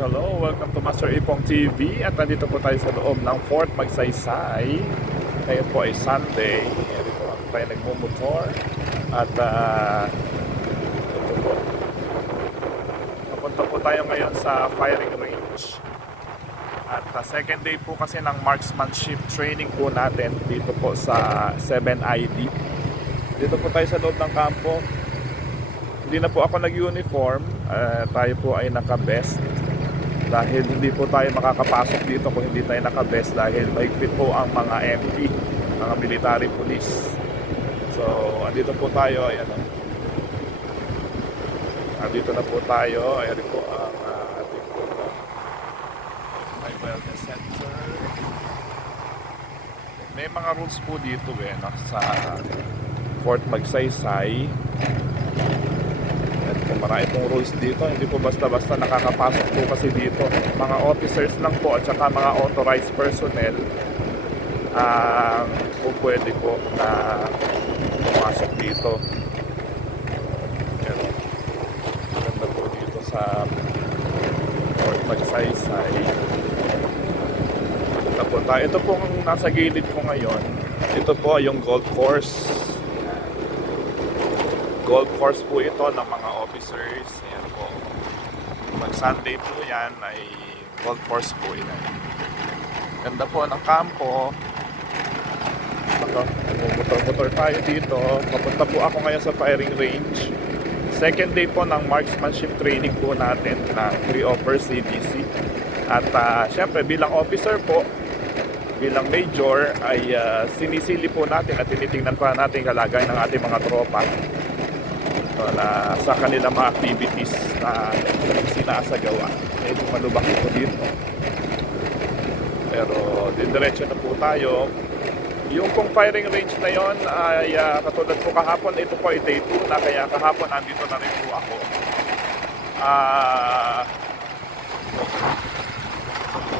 Hello! Welcome to Master Ipong TV at nandito po tayo sa loob ng Fort Magsaysay. Ngayon po ay Sunday. Ngayon po tayo nagmumotor at ito po. Papunta po tayo ngayon sa firing range. At second day po kasi ng marksmanship training po natin dito po sa 7ID. Dito po tayo sa loob ng kampo. Hindi na po ako nag-uniform. Tayo po ay naka-vest. Dahil hindi po tayo makakapasok dito kung hindi tayo naka-vest dahil mahigpit po ang mga MP, mga military police. So, andito po tayo, ayan. Andito na po tayo, ayan po ang ating po may wellness center. May mga rules po dito no, sa Fort Magsaysay. Kung marami pong rules dito, hindi po basta-basta nakakapasok po kasi dito. Mga officers lang po at saka mga authorized personnel po pwede po na pumasok dito. Pero maganda po dito sa Fort Magsaysay. Ito po tayo. Ito pong nasa gilid ko ngayon. Ito po yung golf course. Golf course po ito ng mga officers. Ayan po. Mag Sunday po yan ay golf course po ito. Ganda po ng kampo. Motor tayo dito. Papunta po ako ngayon sa firing range. Second day po ng marksmanship training po natin ng pre-offer CDC. At syempre bilang officer po, bilang major ay sinisili po natin at tinitingnan pa natin kalagayan ng ating mga tropa na sa kanilang mga activities na sinasagawa. Medyo malubak po dito. Pero diretso na po tayo. Yung pong firing range na yon ay katulad po kahapon, ito po ay day 2 na kaya kahapon andito na rin po ako.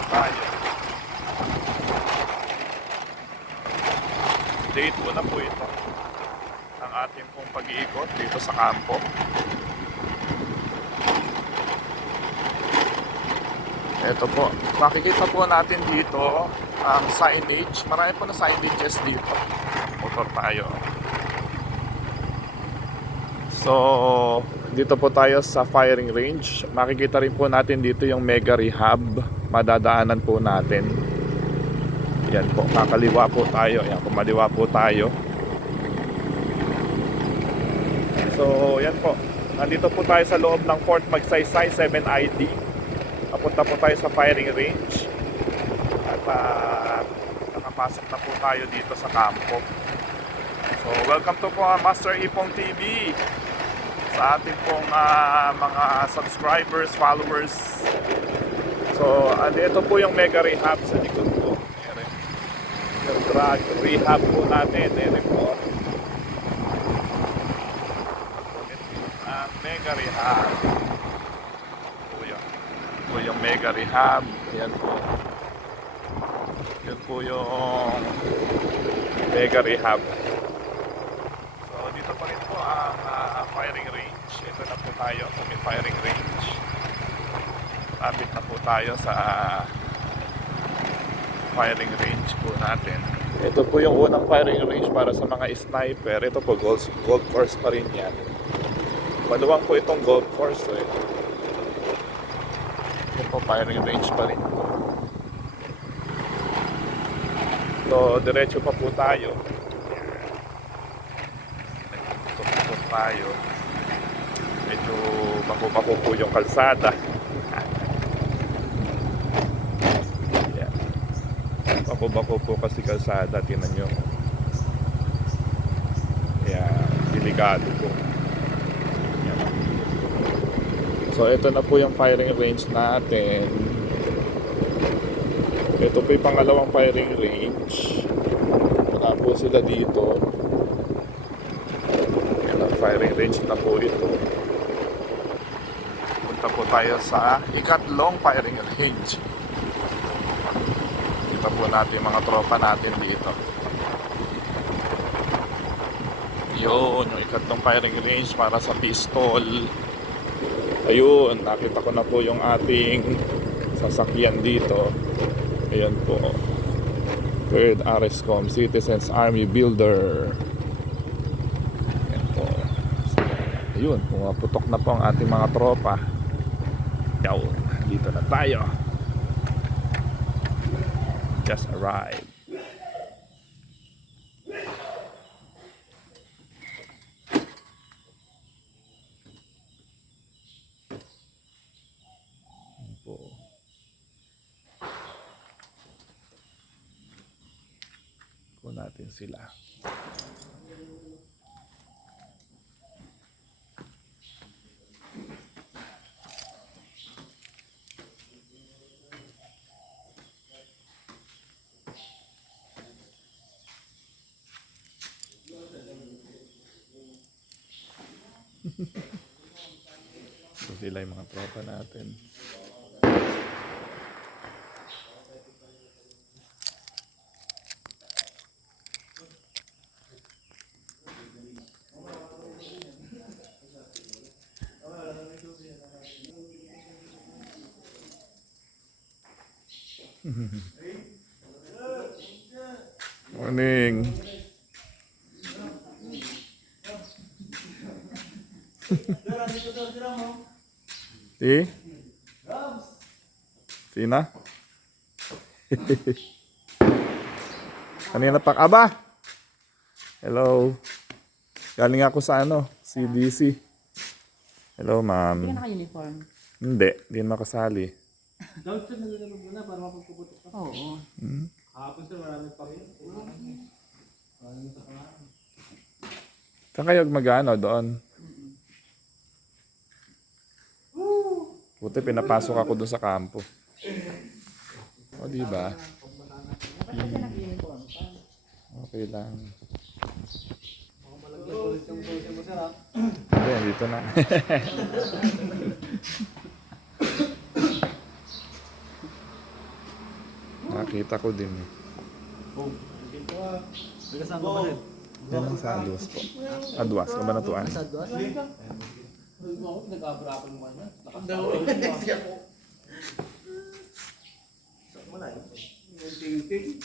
Tayo. Day 2 na po ito. Ang ating pong pag-iikot dito sa kampo. Ito po, makikita po natin dito ang signage. Marami po na signages dito. Motor tayo. So, dito po tayo sa firing range. Makikita rin po natin dito yung mega rehab. Madadaanan po natin. Yan po, kakaliwa po tayo. Yan, kumaliwa po tayo. So, yan po. Nandito po tayo sa loob ng Fort Magsaysay 7ID. Papunta po tayo sa firing range. At nakapasok na po tayo dito sa kampo. So, welcome to po Master Ipong TV. Sa ating pong mga subscribers, followers. So, ito po yung mega rehab sa likod po. Yung drug rehab po natin. Ito po. Mega rehab. Po yung mega rehab. Yan po. Yan po yung mega rehab. So dito pa rin po ang firing range. Ito na po tayo sa may firing range. Lapit na po tayo sa firing range po natin. Ito po yung unang firing range para sa mga sniper. Ito po golf course pa rin yan. Maluwang po itong golf course eh. Ito po firing range pa rin. So, diretso pa po tayo. Nagtutok tayo. Medyo bako-bako po yung kalsada. Yan. Bako-bako po kasi kalsada. Tingnan nyo. Yan. Delikado po. So ito na po yung firing range natin. Ito po yung pangalawang firing range. Wala po sila dito. Yan ang firing range na po ito. Punta po tayo sa ikatlong firing range. Kita po natin yung mga tropa natin dito. Yun, yung ikatlong firing range para sa pistol. Ayun, nakita ko na po yung ating sasakyan dito. Ayan po. 3rd RSCOM Citizens Army Builder. Ayan po. So, ayun, pumaputok na po ang ating mga tropa. Yaw, dito na tayo. Just arrived. Ayan po. Kunin natin sila. So sila yung mga tropa natin. Morning. Si? Sina? Kanina pa. Aba! Hello. Galing ako sa CDC. Hello, Hindi ka ma'am. naka-uniform. Hindi makasali. Dapat sir, naglalaro na para mapagpuputok ka. Oo. Kahapon sir, maraming pa rin. Maraming sa pangalan. Saan kayo mag-ano doon? Buti pinapasok ako doon sa kampo. O, di ba? Bakit ka nag-uniform pa? Okay lang. Baka malagyan ulit yung bulsa mo sir ha. Hindi, dito na. Nakita ko din. Dito ha. Bigasan ka ba sir? Yan ang sa Aduas po. Aduas, Kabanatuan. Sa doon? Nag-abra-abra mo na. Nakadaw. Sak mo na eh. Ting-ting.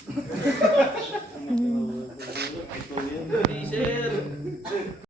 Hindi sir.